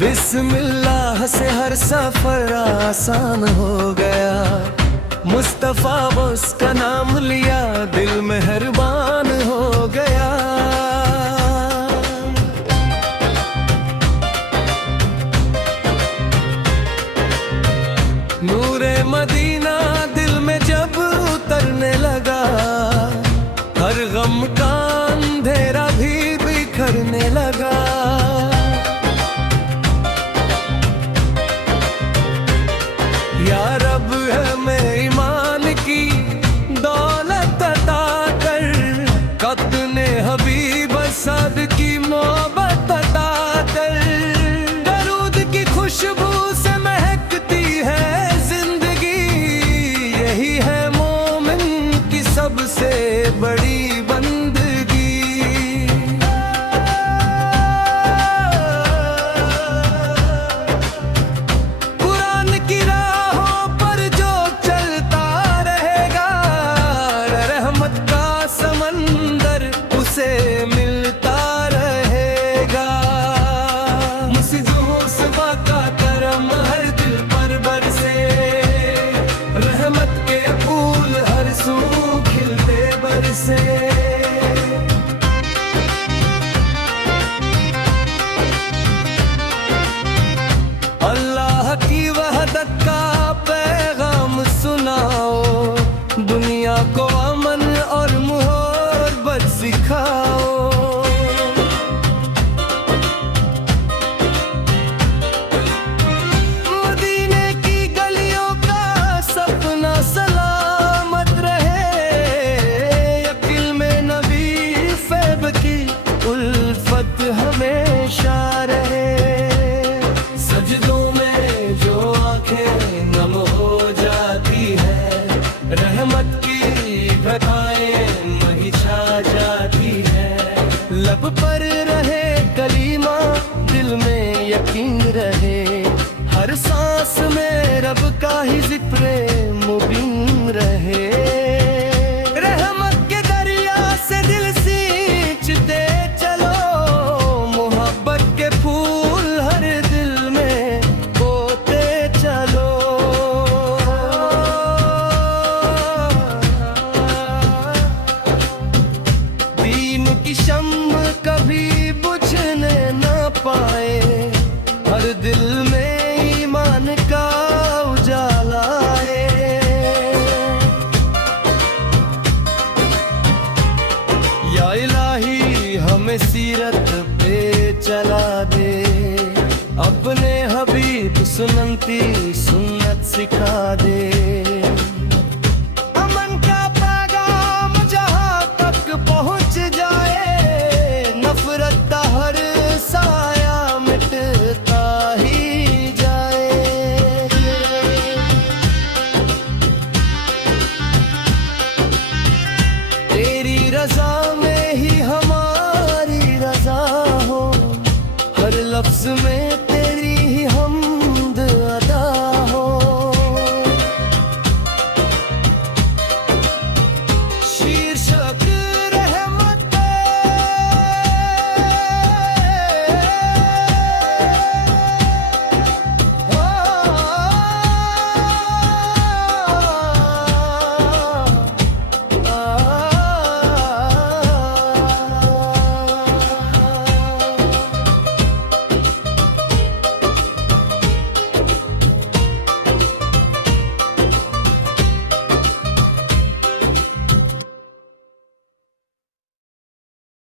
बिस्मिल्लाह से हर सफर आसान हो गया। मुस्तफा उसका नाम लिया, दिल मेहरबान हो गया। नूरे मदीना दिल में जब उतरने लगा, हर गम का अंधेरा भी बिखरने लगा। या रब हमें ईमान की दौलत अता कर, कतने हबीब सद की मोहब्बत अता कर। दरूद की खुशबू से महकती है जिंदगी, यही है मोमिन की सबसे बड़ी बंदगी। कुरान की से मिलता रहेगा। मुसीबतों से वाक़ा करम हर दिल पर बरसे, रहमत के फूल हर सू खिलते बरसे। अल्लाह की वहदत का पैगाम सुनाओ, दुनिया को अमन और मोहब्बत सिखाओ। मदीने की गलियों का सपना सलामत रहे, अक़िल में नबी फैब की उल्फत हमेशा रहे। सजदों में जो आंखें नम हो जाती है, रहमत की घटाएं मही छा जाती है। लब पर रहे कलीमा, दिल में यकीन रहे, हर सांस में रब का ही ज़िक्र मुबीन रहे। रहमत के दरिया से दिल सींचते चलो, मोहब्बत के फूल हर दिल में बोते चलो। दीन की शम्म कभी बुझने न पाए, हर दिल में ईमान का उजाला है। या इलाही हमें सीरत पे चला दे, अपने हबीब सुनती सुन्नत सिखा दे।